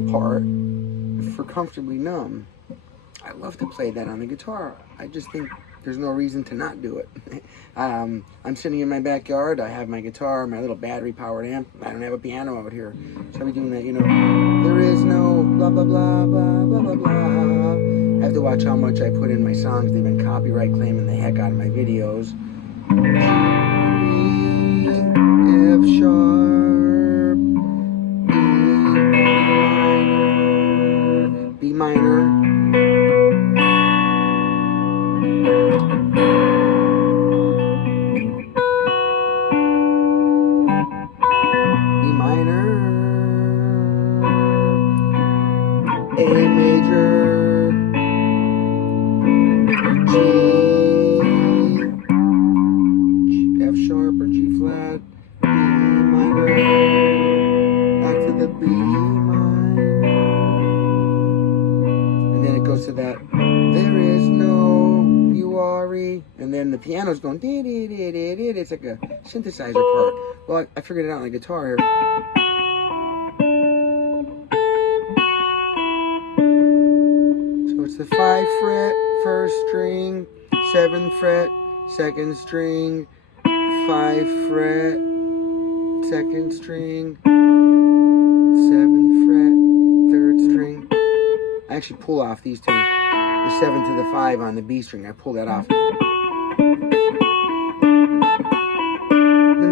piano part for Comfortably Numb, I love to play that on the guitar. I just think there's no reason to not do it. I'm sitting in my backyard. I have my guitar, my little battery-powered amp. I don't have a piano out here. So I'll be doing that, you know. There is no blah, blah, blah, blah, blah, blah, blah. I have to watch how much I put in my songs. They've been copyright claiming the heck out of my videos. F sharp, B minor, A major, G, F sharp or G flat, B minor, back to the B minor, and then it goes to that, there is no U-R-E, and then the piano's going, dee-dee-dee-dee-dee. It's like a synthesizer part. Well, I figured it out on the guitar here. It's the 5 fret, first string, 7 fret, second string, 5 fret, second string, 7 fret, third string. I actually pull off these two, the 7 to the 5 on the B string. I pull that off. Then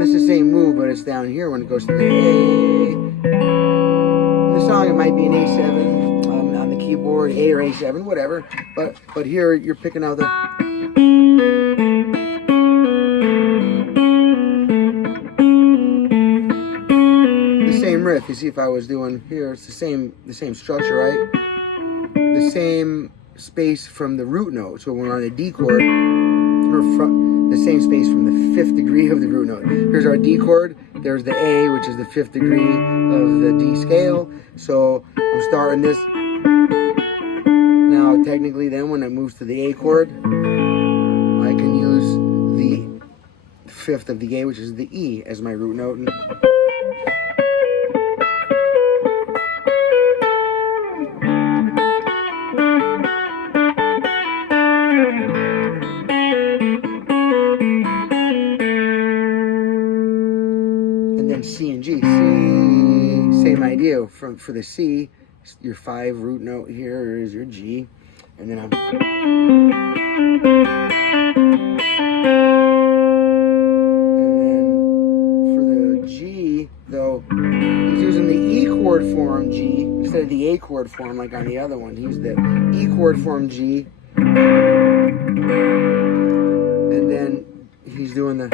it's the same move, but it's down here when it goes to the A. In the song, it might be an A7. Keyboard, A or A7, whatever, but here you're picking out the same riff. You see, if I was doing here, it's the same structure, right? The same space from the root note. So when we're on the D chord, or from the same space from the 5th degree of the root note. Here's our D chord. There's the A, which is the 5th degree of the D scale. So I'm starting this. Now, technically, then when it moves to the A chord, I can use the 5th of the A, which is the E, as my root note. And then C and G. C, same idea. For the C, your 5 root note here is your G, and then and then for the G, though, he's using the E chord form G instead of the A chord form like on the other one. He's the E chord form G, and then he's doing the,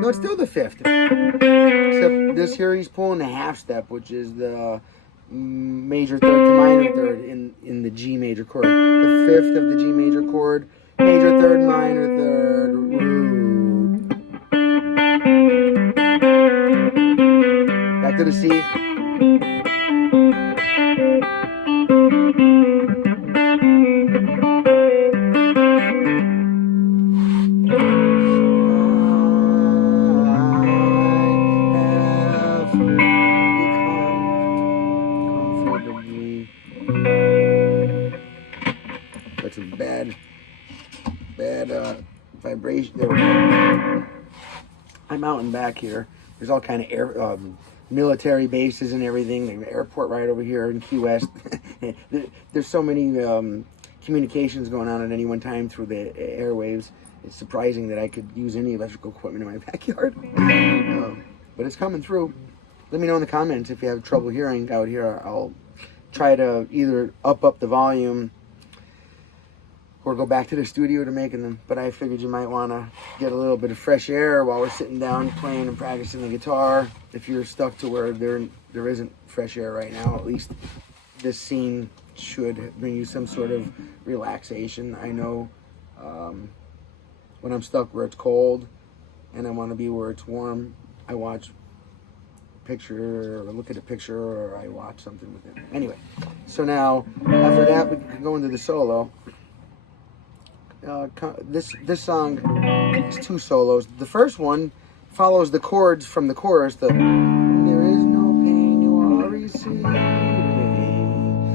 no, it's still the 5th, except this here he's pulling the half step, which is the major third to minor third in the G major chord. The 5th of the G major chord, major third, minor third, root. Back to the C. That's a bad vibration. There we go. I'm out and back here. There's all kind of military bases and everything. There's an airport right over here in Key West. There's so many communications going on at any one time through the airwaves. It's surprising that I could use any electrical equipment in my backyard. But it's coming through. Let me know in the comments if you have trouble hearing out here. I'll try to either up the volume or go back to the studio to making them. But I figured you might want to get a little bit of fresh air while we're sitting down playing and practicing the guitar. If you're stuck to where there isn't fresh air right now, at least this scene should bring you some sort of relaxation. I know when I'm stuck where it's cold and I want to be where it's warm, I watch picture or look at a picture or I watch something with it. Anyway, so now after that we can go into the solo. This song is 2 solos. The first one follows the chords from the chorus. The there is no pain you worry C to A.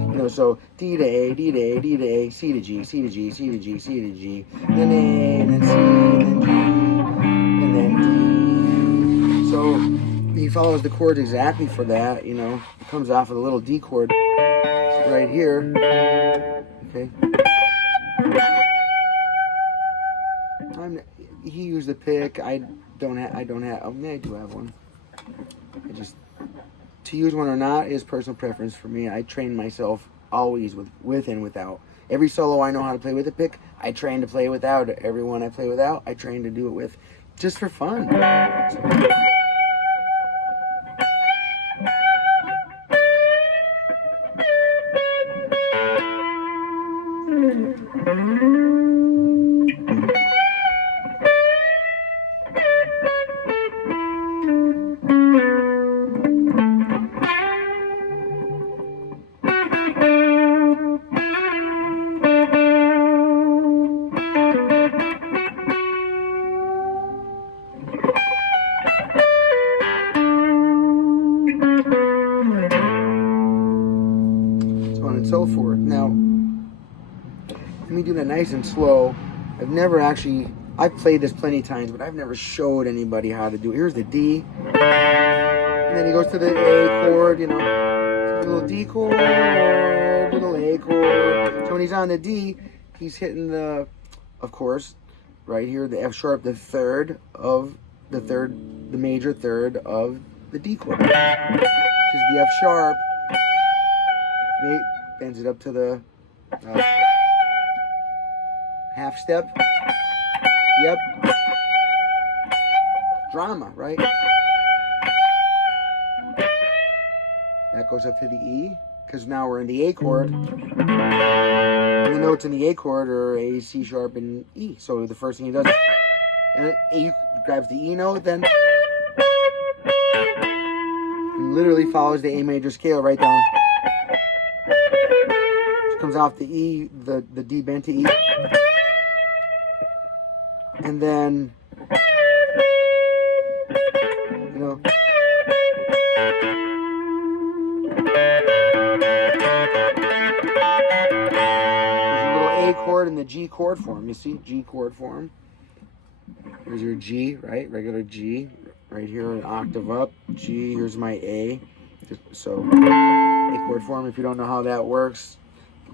You know, so D to A, D to A, D to A, C to G, C to G, C to G, C to G, then A, and then C, and then G, and then D. So he follows the chords exactly for that, you know. It comes off of the little D chord right here. Okay. He used a pick. I don't have. I do have one. To use one or not is personal preference for me. I train myself always with and without. Every solo I know how to play with a pick, I train to play without. Every one I play without, I train to do it with, just for fun. So. So forth. Now, let me do that nice and slow. I've played this plenty of times, but I've never showed anybody how to do it. Here's the D, and then he goes to the A chord, you know, little D chord, little A chord. So when he's on the D, he's hitting the right here, the F sharp, the major third of the D chord, which is the F sharp. Bends it up to the half step. Yep. Drama, right? That goes up to the E, because now we're in the A chord. And the notes in the A chord are A, C sharp, and E. So the first thing he does is he grabs the E note, then and literally follows the A major scale right down. Comes off the E, the D bent to E, and then, you know, there's a little A chord in the G chord form. You see, G chord form. Here's your G, right? Regular G, right here, an octave up. G. Here's my A. So A chord form. If you don't know how that works,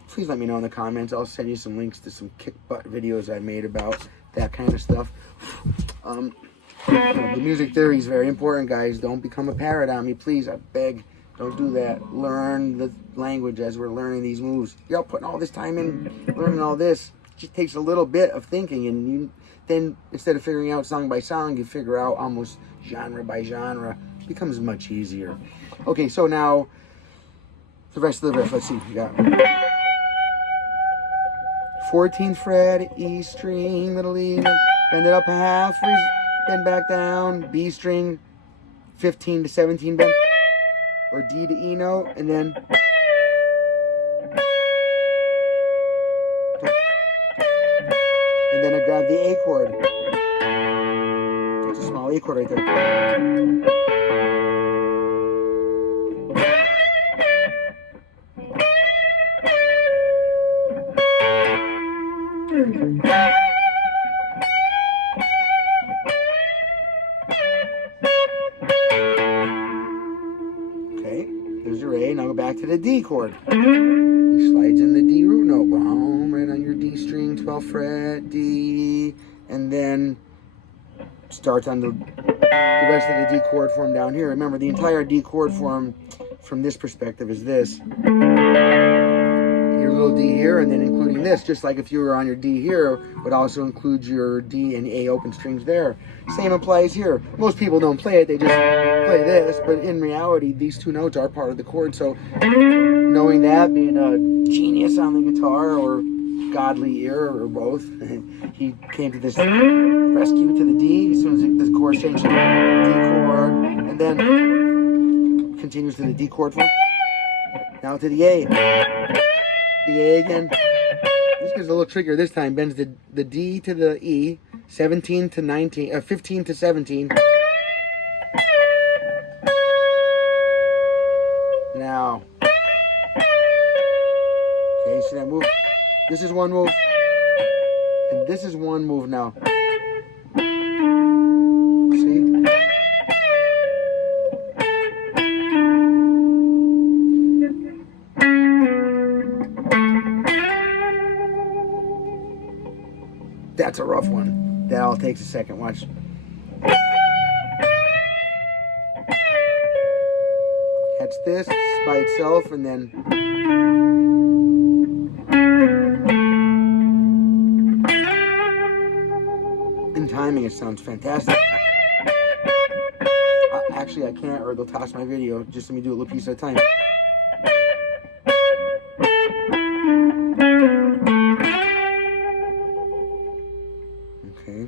please let me know in the comments. I'll send you some links to some kick butt videos I made about that kind of stuff. The music theory is very important, guys. Don't become a parrot on me, please. I beg. Don't do that. Learn the language as we're learning these moves. Y'all putting all this time in learning all this. It just takes a little bit of thinking, and then instead of figuring out song by song, you figure out almost genre by genre. It becomes much easier. Okay, so now the rest of the riff. Let's see. We got 14th fret, E string, little E, bend it up a half, bend back down, B string, 15 to 17 bend, or D to E note, and then I grab the A chord. It's a small A chord right there. Okay, there's your A. Now go back to the D chord. He slides in the D root note, boom, right on your D string, 12th fret, D, and then starts on the rest of the D chord form down here. Remember, the entire D chord form from this perspective is this. Your little D here, and then including this, just like if you were on your D here, would also include your D and A open strings there. Same applies here. Most people don't play it, they just play this, but in reality, these two notes are part of the chord, so knowing that, being a genius on the guitar, or godly ear, or both, he came to this rescue to the D as soon as the chord changed to the D chord, and then continues to the D chord form. Now to the A. The A again. This gets a little trickier this time. Bends the D to the E, 17 to 19, 15 to 17. Now watching that move? This is one move. And this is one move now. See? That's a rough one. That all takes a second. Watch. That's this by itself, and then in timing it sounds fantastic. Actually, I can't, or they'll toss my video. Just let me do a little piece at a time. Okay.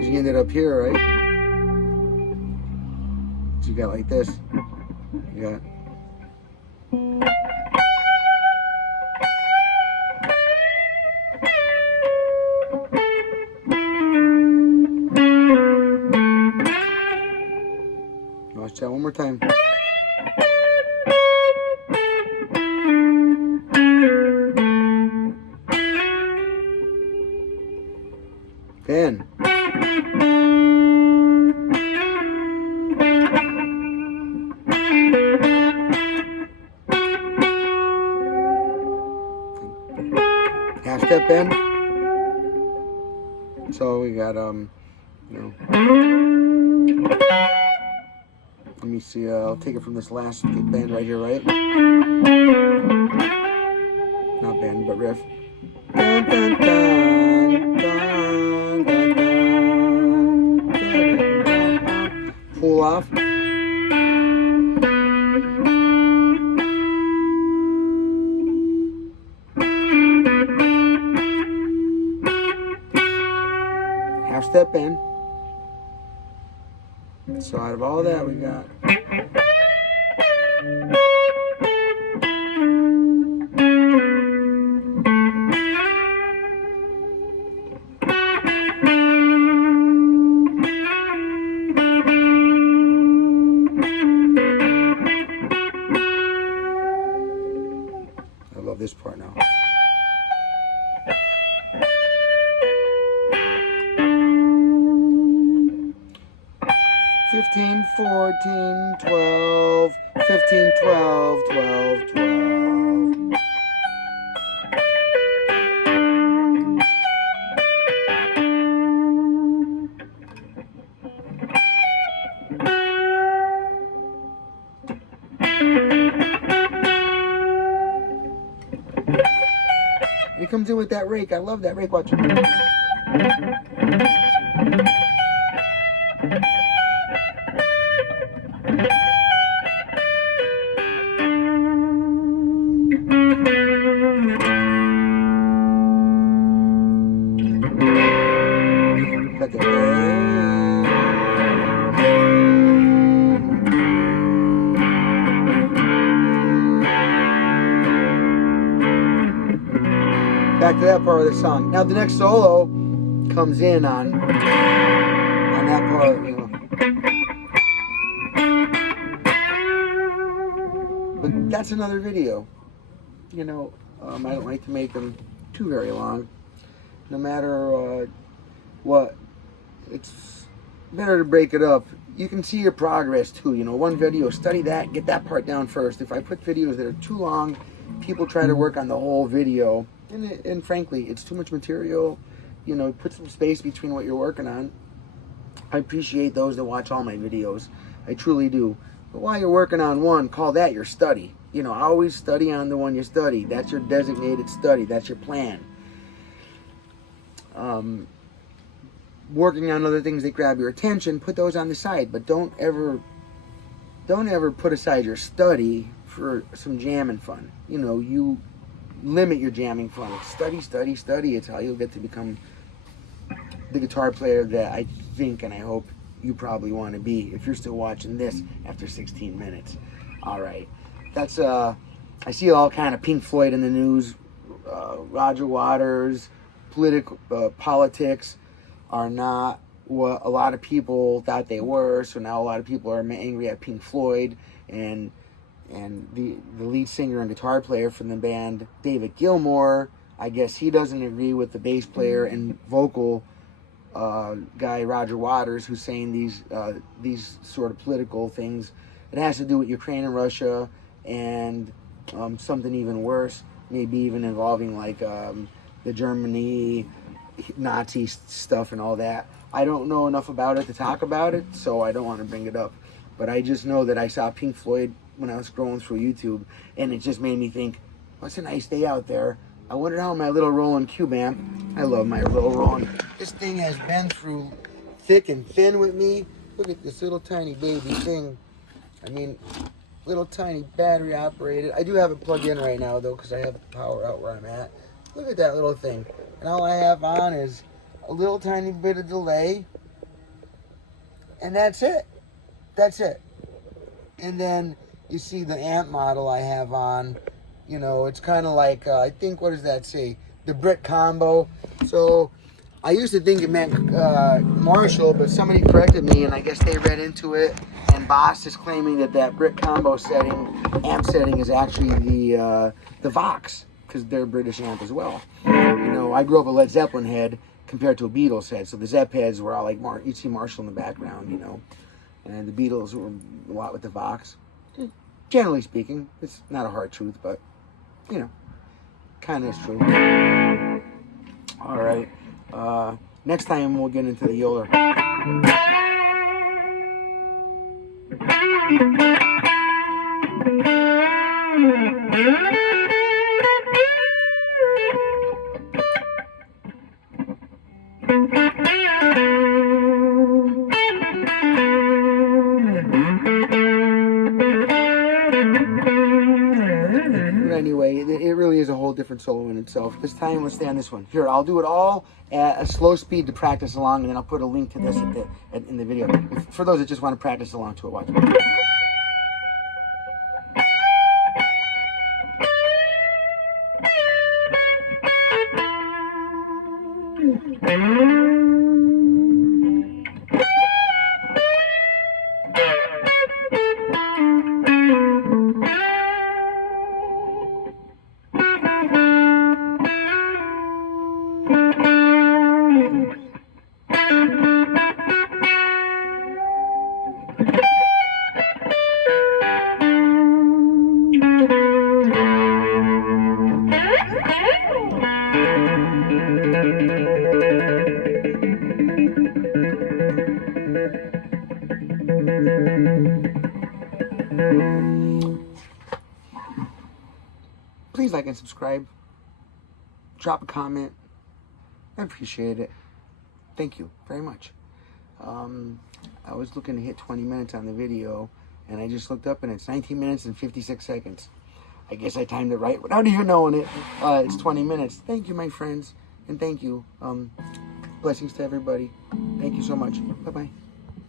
You ended up here, right? So you got like this. You got. Watch that one more time. Then. Half step bend. So we got you know. Let me see. I'll take it from this last bend right here, right? Not bend, but riff. Dun, dun, dun, dun, dun, dun. Pull off. Half step bend. So out of all that we got. I love this part now. Fifteen, 14, 12, 15, 12, 12, 12. He comes in with that rake. I love that rake. Watch. Back to that part of the song. Now the next solo comes in on that part, you know. But that's another video. You know, I don't like to make them too very long. No matter what, it's better to break it up. You can see your progress too. You know, one video, study that, get that part down first. If I put videos that are too long, people try to work on the whole video. And frankly, it's too much material. You know, put some space between what you're working on. I appreciate those that watch all my videos. I truly do. But while you're working on one, call that your study. You know, always study on the one you study. That's your designated study. That's your plan. Working on other things that grab your attention, put those on the side. But don't ever put aside your study for some jamming fun. You know, you limit your jamming fun. Study, study, study. It's how you'll get to become the guitar player that I think and I hope you probably want to be if you're still watching this after 16 minutes. All right. That's, I see all kind of Pink Floyd in the news, Roger Waters, politics. are not what a lot of people thought they were. So now a lot of people are angry at Pink Floyd, and the lead singer and guitar player from the band, David Gilmour, I guess he doesn't agree with the bass player and vocal guy, Roger Waters, who's saying these sort of political things. It has to do with Ukraine and Russia, and something even worse, maybe even involving like the Germany Nazi stuff and all that. I don't know enough about it to talk about it, so I don't want to bring it up. But I just know that I saw Pink Floyd when I was scrolling through YouTube, and it just made me think, what's a nice day out there? I wonder how my little Roland Cube amp, I love my little Roland. This thing has been through thick and thin with me. Look at this little tiny baby thing. I mean, little tiny battery operated. I do have it plugged in right now though, because I have power out where I'm at. Look at that little thing. And all I have on is a little tiny bit of delay. And that's it. That's it. And then you see the amp model I have on. You know, it's kind of like, I think, what does that say? The Brit Combo. So I used to think it meant Marshall, but somebody corrected me, and I guess they read into it. And Boss is claiming that Brit Combo setting, amp setting, is actually the Vox, because they're a British amp as well. You know, I grew up a Led Zeppelin head compared to a Beatles head, so the Zepp heads were all like, you'd see Marshall in the background, you know. And the Beatles were a lot with the Vox. Generally speaking, it's not a hard truth, but, you know, kind of is true. All right. Next time we'll get into the Yoler. Anyway, it really is a whole different solo in itself. This time, let's stay on this one. Here, I'll do it all at a slow speed to practice along, and then I'll put a link to this in the video. For those that just want to practice along to it, watch. Please like and subscribe. Drop a comment. I appreciate it. Thank you very much. I was looking to hit 20 minutes on the video, and I just looked up and it's 19 minutes and 56 seconds. I guess I timed it right without even knowing it. It's 20 minutes. Thank you, my friends, and thank you. Blessings to everybody. Thank you so much. Bye-bye.